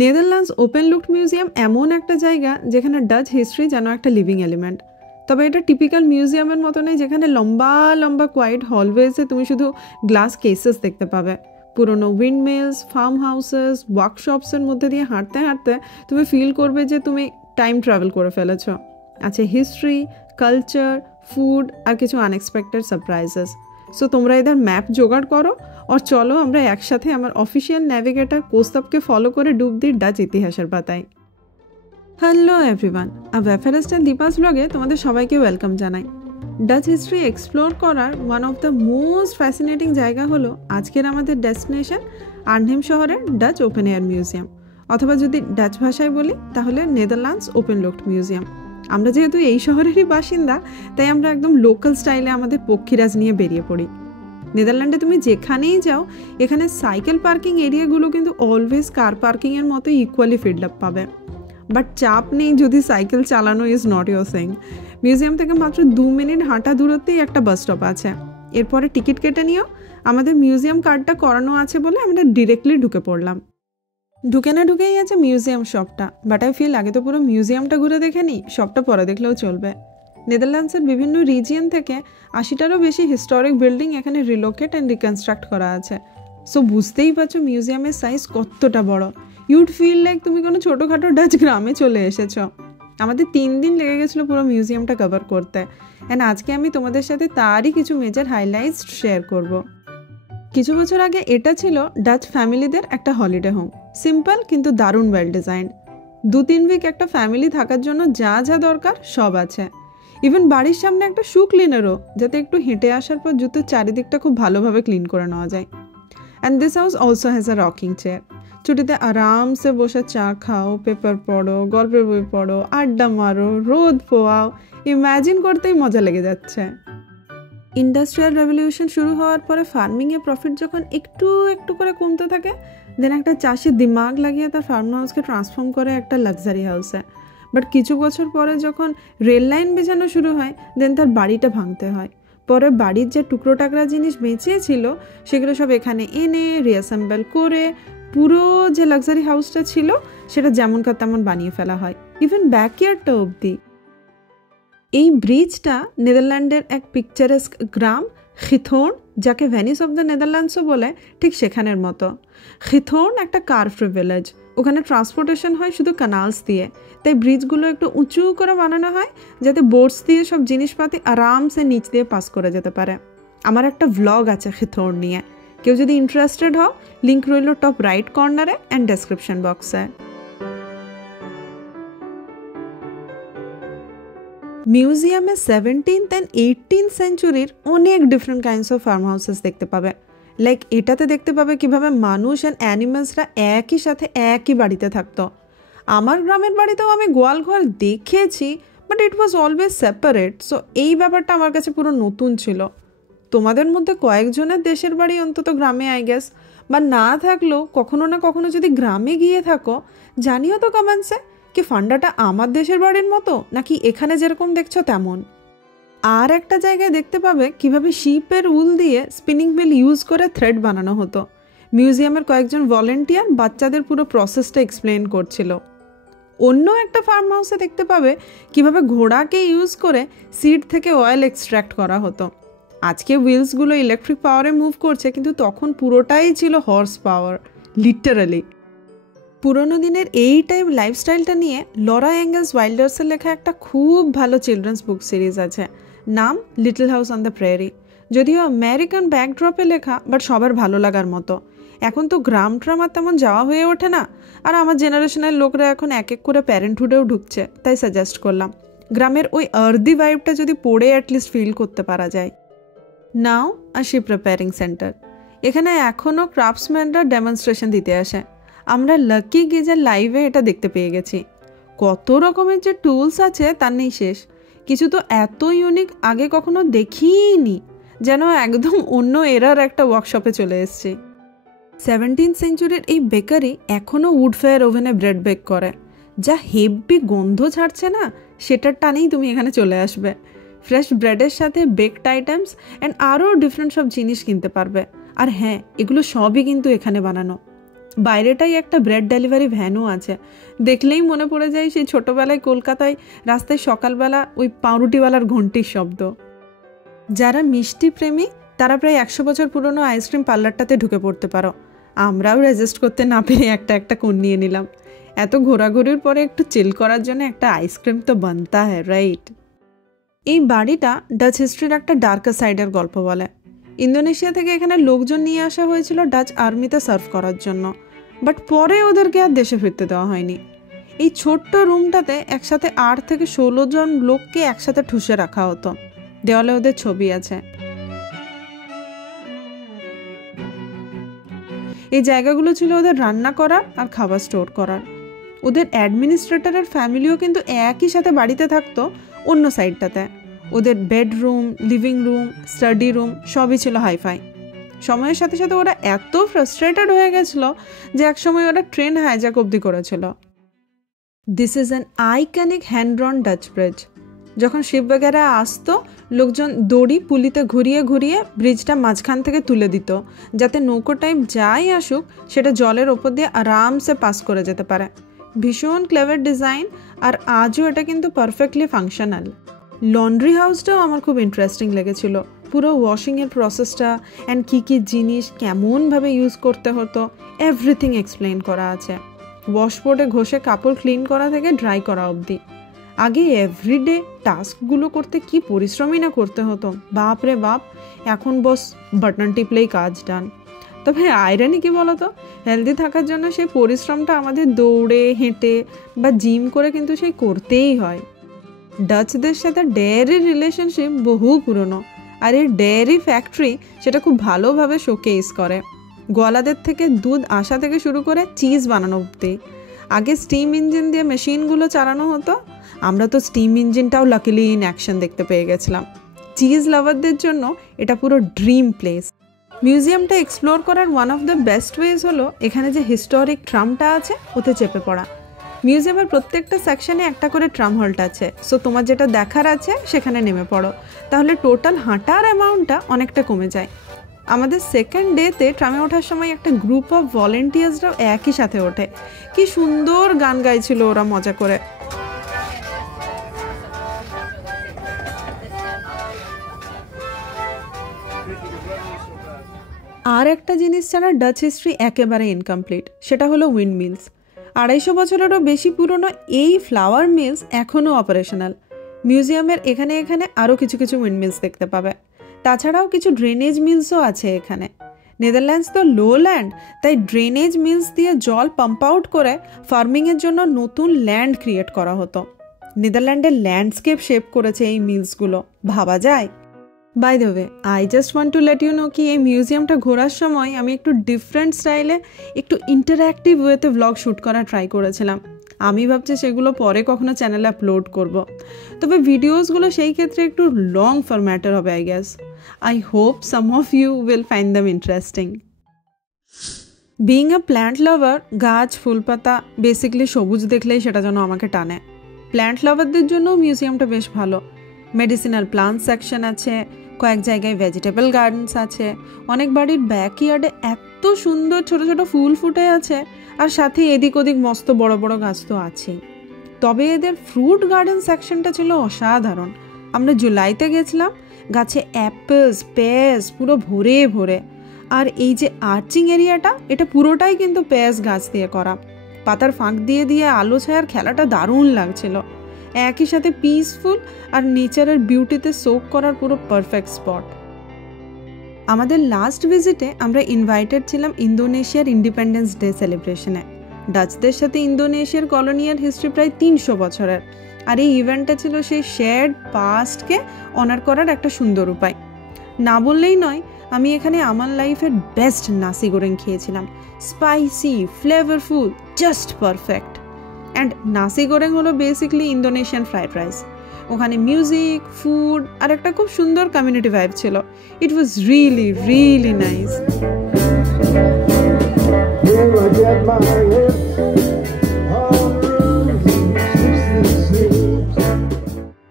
Netherlands open looked museum এমন একটা জায়গা যেখানে ডাচ হিস্ট্রি যেন একটা লিভিং এলিমেন্ট। তবে এটা টিপিক্যাল মিউজিয়ামের মতো নেই যেখানে লম্বা লম্বা কোয়াইট হলওয়েজে তুমি শুধু গ্লাস কেসেস দেখতে পাবে। পুরনো উইন্ডমিলস, ফার্ম হাউসেস, ওয়ার্কশপসের মধ্যে দিয়ে হাঁটতে হাঁটতে তুমি ফিল করবে যে তুমি টাইম ট্রাভেল করে ফেলেছ। আছে হিস্ট্রি, কালচার, ফুড আর কিছু আনএক্সপেক্টেড সারপ্রাইজেস। সো তোমরা এদের ম্যাপ জোগাড় করো আর চলো আমরা একসাথে আমার অফিসিয়াল ন্যাভিগেটর কোস্তাবকে ফলো করে ডুব দিই ডাচ ইতিহাসের পাতায়। হ্যালো এভরিওয়ান, ওয়েফারেস্ট অ্যান্ড দীপাস ব্লগে তোমাদের সবাইকে ওয়েলকাম জানাই। ডাচ হিস্ট্রি এক্সপ্লোর করার one of the most fascinating জায়গা হলো আজকের আমাদের ডেস্টিনেশন আর্নহেম শহরের ডাচ ওপেন এয়ার মিউজিয়াম, অথবা যদি ডাচ ভাষায় বলি তাহলে নেদারল্যান্ডস ওপেন লুকড মিউজিয়াম। আমরা যেহেতু এই শহরেরই বাসিন্দা তাই আমরা একদম লোকাল স্টাইলে আমাদের পক্ষীরাজ নিয়ে বেরিয়ে পড়ি। নেদারল্যান্ডে তুমি যেখানেই যাও এখানে সাইকেল পার্কিং এরিয়াগুলো কিন্তু অলওয়েজ কার পার্কিংয়ের মতো ইকুয়ালি ফিল্ড আপ পাবে। বাট চাপ নেই যদি সাইকেল চালানো is not your thing. Museum থেকে মাত্র 2 মিনিট হাঁটা দূরত্বেই একটা বাস স্টপ আছে। এরপরে টিকিট কেটে নিও। আমাদের মিউজিয়াম কার্ডটা করানো আছে বলে আমরা ডিরেক্টলি ঢুকে পড়লাম। ঢুকে না ঢুকেই আছে মিউজিয়াম শপটা, বাট আই ফিল আগে তো পুরো মিউজিয়ামটা ঘুরে দেখে নিই, শপটা পরে দেখলেও চলবে। নেদারল্যান্ডসের বিভিন্ন রিজিয়ন থেকে 80টারও বেশি হিস্টোরিক বিল্ডিং এখানে রিলোকেট অ্যান্ড রিকনস্ট্রাক্ট করা আছে। সো বুঝতেই পারছো মিউজিয়ামের সাইজ কতটা বড়। ইউড ফিল লাইক তুমি কোনো ছোটোখাটো ডাচ গ্রামে চলে এসেছ। আমাদের 3 দিন লেগে গেছিলো পুরো মিউজিয়ামটা কভার করতে, অ্যান্ড আজকে আমি তোমাদের সাথে তারই কিছু মেজর হাইলাইটস শেয়ার করব। কিছু বছর আগে এটা ছিল ডাচ ফ্যামিলিদের একটা হলিডে হোম। সিম্পল কিন্তু দারুণ ওয়েল ডিজাইন। 2-3 উইক একটা ফ্যামিলি থাকার জন্য যা যা দরকার সব আছে। ইভেন বাড়ির সামনে একটা শু ক্লিনারও, যাতে একটু হেঁটে আসার পর জুতোর চারিদিকটা খুব ভালোভাবে ক্লিন করে নেওয়া যায়। And this house also has a rocking chair. ছুটিতে আরামসে বসে চা খাও, পেপার পড়ো, গল্পের বই পড়ো, আড্ডা মারো, রোদ পোয়াও, ইম্যাজিন করতেই মজা লেগে যাচ্ছে। ইন্ডাস্ট্রিয়াল রেভলিউশন শুরু হওয়ার পরে ফার্মিংয়ে প্রফিট যখন একটু একটু করে কমতে থাকে, দেন একটা চাষি দিমাগ লাগিয়ে তার ফার্ম হাউসকে ট্রান্সফর্ম করে একটা লাক্সারি হাউসে। বাট কিছু বছর পরে যখন রেল লাইন বেছানো শুরু হয়, দেন তার বাড়িটা ভাঙতে হয়। পরে বাড়ির যে টুকরো টাকরা জিনিস বেঁচেছিল সেগুলো সব এখানে এনে রিঅ্যাসেম্বল করে পুরো যে লাক্সারি হাউসটা ছিল সেটা যেমনকার তেমন বানিয়ে ফেলা হয়, ইভেন ব্যাকইয়ার্ডটা অবধি। এই ব্রিজটা নেদারল্যান্ডের এক পিকচারেস্ক গ্রাম খিথোর্ন, যাকে ভেনিস অফ দ্য নেদারল্যান্ডসও বলে, ঠিক সেখানের মতো। খিথোর্ন একটা কার ফ্রি ভিলেজ। ওখানে ট্রান্সপোর্টেশন হয় শুধু কানালস দিয়ে, তাই ব্রিজগুলো একটু উঁচু করে বানানো হয় যাতে বোটস দিয়ে সব জিনিসপাতি আরামসে নিচ দিয়ে পাস করে যেতে পারে। আমার একটা ভ্লগ আছে খিথোর্ন নিয়ে, কেউ যদি ইন্টারেস্টেড হও লিঙ্ক রইল টপ রাইট কর্নারে অ্যান্ড ডেসক্রিপশন বক্সে। মিউজিয়ামে 17th and 18th সেঞ্চুরির অনেক different kinds of farm houses দেখতে পাবে। লাইক এটাতে দেখতে পাবে কিভাবে মানুষ অ্যান্ড অ্যানিমালসরা একই সাথে একই বাড়িতে থাকতো। আমার গ্রামের বাড়িতেও আমি গোয়াল ঘর দেখেছি, but it was always separate. So এই ব্যাপারটা আমার কাছে পুরো নতুন ছিল। তোমাদের মধ্যে কয়েকজনের দেশের বাড়ি অন্তত গ্রামে আই গেস, বা না থাকলেও কখনো না কখনো যদি গ্রামে গিয়ে থাকো জানিও তো কমেন্টসে কি ফান্ডাটা আমার দেশের বাড়ির মতো নাকি এখানে যেরকম দেখছো তেমন। আর একটা জায়গায় দেখতে পাবে কিভাবে শিপের উল দিয়ে স্পিনিং মিল ইউজ করে থ্রেড বানানো হতো। মিউজিয়ামের কয়েকজন ভলেন্টিয়ার বাচ্চাদের পুরো প্রসেসটা এক্সপ্লেন করছিল। অন্য একটা ফার্ম হাউসে দেখতে পাবে কিভাবে ঘোড়াকে ইউজ করে সিড থেকে অয়েল এক্সট্র্যাক্ট করা হতো। আজকে হুইলসগুলো ইলেকট্রিক পাওয়ারে মুভ করছে, কিন্তু তখন পুরোটাই ছিল হর্স পাওয়ার, লিটারালি। পুরোনো দিনের এই টাইপ লাইফস্টাইলটা নিয়ে লরা এঙ্গেলস ওয়াইল্ডার্সের লেখা একটা খুব ভালো চিলড্রেন্স বুক সিরিজ আছে, নাম little house on the prairie. যদিও আমেরিকান ব্যাকড্রপে লেখা, বাট সবার ভালো লাগার মতো। এখন তো গ্রাম ট্রাম আর তেমন যাওয়া হয়ে ওঠে না, আর আমার জেনারেশনের লোকরা এখন এক এক করে প্যারেন্টহুডেও ঢুকছে, তাই সাজেস্ট করলাম গ্রামের ওই আর্দি ভাইবটা যদি পড়ে অ্যাটলিস্ট ফিল করতে পারা যায়। নাও আসি প্রিপেয়ারিং সেন্টার। এখানে এখনও ক্রাফটসম্যানরা ডেমনস্ট্রেশন দিতে আসে। আমরা লাকি গেজের লাইভে এটা দেখতে পেয়ে গেছি। কত রকমের যে টুলস আছে তার নেই শেষ। কিছু তো এত ইউনিক আগে কখনো দেখিনি, যেন একদম অন্য এরার একটা ওয়ার্কশপে চলে এসেছি। 17th সেঞ্চুরির এই বেকারি এখনও উডফায়ার ওভেনে ব্রেড বেক করে, যা হেভি গন্ধ ছাড়ছে না, সেটার টানেই তুমি এখানে চলে আসবে। ফ্রেশ ব্রেডের সাথে বেকড আইটেমস অ্যান্ড আরও ডিফারেন্ট সব জিনিস কিনতে পারবে। আর হ্যাঁ, এগুলো সবই কিন্তু এখানে বানানো। বাইরেটাই একটা ব্রেড ডেলিভারি ভ্যানও আছে, দেখলেই মনে পড়ে যায় সেই ছোটোবেলায় কলকাতায় রাস্তায় সকালবেলা ওই পাউরুটিওয়ালার ঘন্টির শব্দ। যারা মিষ্টি প্রেমী তারা প্রায় 100 বছর পুরনো আইসক্রিম পার্লারটাতে ঢুকে পড়তে পারো। আমরাও রেজিস্ট করতে না পেরে একটা কোণ নিয়ে নিলাম। এত ঘোরাঘুরির পরে একটু চিল করার জন্য একটা আইসক্রিম তো বানতা হ্যায়, রাইট? এই বাড়িটা ডাচ হিস্ট্রির একটা ডার্কার সাইডের গল্প বলে। ইন্দোনেশিয়া থেকে এখানে লোকজন নিয়ে আসা হয়েছিল ডাচ আর্মিতে সার্ভ করার জন্য, বাট পরে ওদেরকে আর দেশে ফিরতে দেওয়া হয়নি। এই ছোট্ট রুমটাতে একসাথে 8 থেকে 16 জন লোককে একসাথে ঠুসে রাখা হতো। দেওয়ালে ওদের ছবি আছে। এই জায়গাগুলো ছিল ওদের রান্না করার আর খাবার স্টোর করার। ওদের অ্যাডমিনিস্ট্রেটরের ফ্যামিলিও কিন্তু একই সাথে বাড়িতে থাকতো অন্য সাইডটাতে। ওদের bedroom, living room, study room সবই ছিল হাইফাই। সময়ের সাথে সাথে ওরা এত ফ্রাস্ট্রেটেড হয়ে গেছিল যে একসময় ওরা ট্রেন হাইজ্যাক অবধি করেছিল। This is an iconic hand ড্রন Dutch bridge. যখন শিপ বগেরা আসতো, লোকজন দড়ি পুলিতে ঘুরিয়ে ঘুরিয়ে ব্রিজটা মাঝখান থেকে তুলে দিত, যাতে নৌকো টাইপ যাই আসুক সেটা জলের ওপর দিয়ে আরামসে পাস করে যেতে পারে। ভীষণ ক্লেভার ডিজাইন, আর আজও এটা কিন্তু পারফেক্টলি ফাংশনাল। লন্ড্রি হাউসটাও আমার খুব ইন্টারেস্টিং লেগেছিল। পুরো ওয়াশিংয়ের প্রসেসটা অ্যান্ড কী জিনিস কেমনভাবে ইউজ করতে হতো এভরিথিং এক্সপ্লেন করা আছে। ওয়াশবোর্ডে ঘষে কাপড় ক্লিন করা থেকে ড্রাই করা অবধি। আগে এভরিডে টাস্কগুলো করতে কি পরিশ্রমই না করতে হতো, বাপ রে বাপ। এখন বস বাটন টিপলেই কাজ ডান। তবে আয়রানি কি বলতো, হেলদি থাকার জন্য সেই পরিশ্রমটা আমাদের দৌড়ে হেঁটে বা জিম করে কিন্তু সেই করতেই হয়। ডাচদের সাথে ডেয়ারির রিলেশনশিপ বহু পুরনো, আর এই ডেয়ারি ফ্যাক্টরি সেটা খুব ভালোভাবে শোকেস করে। গোয়ালাদের থেকে দুধ আসা থেকে শুরু করে চিজ বানানো অবধি। আগে স্টিম ইঞ্জিন দিয়ে মেশিনগুলো চালানো হতো। আমরা তো স্টিম ইঞ্জিনটাও লাকিলি ইন অ্যাকশন দেখতে পেয়ে গেছিলাম। চিজ লাভারদের জন্য এটা পুরো ড্রিম প্লেস। মিউজিয়ামটা এক্সপ্লোর করার one of the best ways হলো এখানে যে হিস্টোরিক ট্রামটা আছে ওতে চেপে পড়া। মিউজিয়ামের প্রত্যেকটা সেকশনে একটা করে ট্রাম হল্ট আছে, সো তোমার যেটা দেখার আছে সেখানে নেমে পড়ো, তাহলে টোটাল হাঁটার অ্যামাউন্টটা অনেকটা কমে যায়। আমাদের সেকেন্ড ডেতে ট্রামে ওঠার সময় একটা গ্রুপ অফ ভলেন্টিয়ার্সরাও একই সাথে ওঠে। কি সুন্দর গান গাইছিল ওরা মজা করে। আর একটা জিনিস ছাড়া ডাচ হিস্ট্রি একেবারে ইনকমপ্লিট, সেটা হলো উইন্ড মিলস। 250 বছরেরও বেশি পুরনো এই ফ্লাওয়ার মিলস এখনও অপারেশনাল। মিউজিয়ামের এখানে আরও কিছু উইন্ড মিলস দেখতে পাবে। তাছাড়াও কিছু ড্রেনেজ মিলসও আছে এখানে। নেদারল্যান্ডস তো লো ল্যান্ড, তাই ড্রেনেজ মিলস দিয়ে জল পাম্প আউট করে ফার্মিংয়ের জন্য নতুন ল্যান্ড ক্রিয়েট করা হতো। নেদারল্যান্ডের ল্যান্ডস্কেপ শেপ করেছে এই মিলসগুলো, ভাবা যায়। By the way, I just want to let you know কি এই মিউজিয়ামটা ঘোরার সময় আমি একটু ডিফারেন্ট স্টাইলে, একটু ইন্টারঅ্যাক্টিভ ওয়েতে ভ্লগ শ্যুট করা ট্রাই করেছিলাম। আমি ভাবছি সেগুলো পরে কখনো চ্যানেলে আপলোড করব। তবে ভিডিওসগুলো সেই ক্ষেত্রে একটু লং ফরম্যাটের হবে I guess. I hope some of you will find them interesting. Being a plant lover, গাছ ফুলপাতা বেসিক্যালি সবুজ দেখলেই সেটা যেন আমাকে টানে। প্ল্যান্ট লাভারদের জন্য মিউজিয়ামটা বেশ ভালো। মেডিসিনাল প্লান্ট সেকশন আছে, কয়েক জায়গায় ভেজিটেবল গার্ডেন্স আছে, অনেক বাড়ির ব্যাকইয়ার্ডে এত সুন্দর ছোট ছোট ফুল ফুটে আছে, আর সাথে এদিক ওদিক মস্ত বড় বড় গাছ তো আছেই। তবে এদের ফ্রুট গার্ডেন সেকশনটা ছিল অসাধারণ। আমরা জুলাইতে গেছিলাম, গাছে অ্যাপেলস পেয়ার্স পুরো ভরে ভরে। আর এই যে আর্চিং এরিয়াটা, এটা পুরোটাই কিন্তু পেয়ার্স গাছ দিয়ে করা। পাতার ফাঁক দিয়ে দিয়ে আলো ছায়ার খেলাটা দারুণ লাগছিল। একই সাথে পিসফুল আর নেচারের বিউটিতে সোক করার পুরো পারফেক্ট স্পট। আমাদের লাস্ট ভিজিটে আমরা ইনভাইটেড ছিলাম ইন্দোনেশিয়ার ইন্ডিপেন্ডেন্স ডে সেলিব্রেশনে। ডাচদের সাথে ইন্দোনেশিয়ার কলোনিয়াল হিস্ট্রি প্রায় 300 বছরের, আর এই ইভেন্টটা ছিল সেই শেয়ার্ড পাস্টকে অনার করার একটা সুন্দর উপায়। না বললেই নয়, আমি এখানে আমার লাইফের বেস্ট নাসি গোরেং খেয়েছিলাম। Spicy, flavourful, just perfect. And nasi goreng হলো বেসিক্যালি ইন্দোনেশিয়ান ফ্রাইড রাইস। ওখানে মিউজিক, ফুড আর একটা খুব সুন্দর কমিউনিটি ভাইব ছিল। It was really really nice.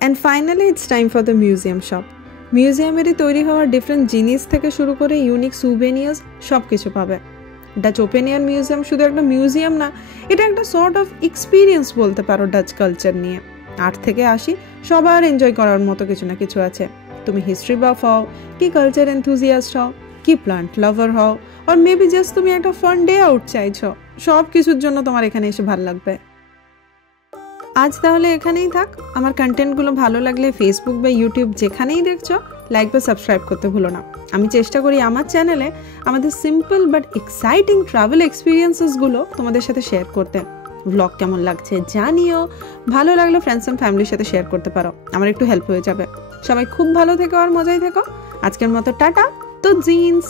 And finally it's time for the museum shop. মিউজিয়ামেরই তৈরি হওয়া ডিফারেন্ট জিনিস থেকে শুরু করে ইউনিক সুভেনিয়ার্স সব কিছু পাবে। ডাচ ওপেন এয়ার মিউজিয়াম শুধু একটা মিউজিয়াম না, এটা একটা সর্ট অফ এক্সপিরিয়েন্স বলতে পারো ডাচ কালচার নিয়ে। 8 থেকে 80 সবার এনজয় করার মতো কিছু না কিছু আছে। তুমি হিস্ট্রি বাফ হও, কি কালচার এনথুজিয়াস্ট হও, কি প্লান্ট লাভার হও, আর মেবি জাস্ট তুমি একটা ফান ডে আউট চাইছো, সব কিছুর জন্য তোমার এখানে এসে ভালো লাগবে। আজ তাহলে এখানেই থাক। আমার কন্টেন্টগুলো ভালো লাগলে ফেসবুক বা ইউটিউব যেখানেই দেখছো লাইক বা সাবস্ক্রাইব করতে ভুলো না। আমি চেষ্টা করি আমার চ্যানেলে আমাদের সিম্পল বাট এক্সাইটিং ট্রাভেল এক্সপিরিয়েন্সেসগুলো তোমাদের সাথে শেয়ার করতে। ব্লগ কেমন লাগছে জানিও, ভালো লাগলে ফ্রেন্ডস অ্যান্ড ফ্যামিলির সাথে শেয়ার করতে পারো, আমার একটু হেল্প হয়ে যাবে। সবাই খুব ভালো থেকো আর মজাই থেকো। আজকের মতো টাটা, তো জিন্স।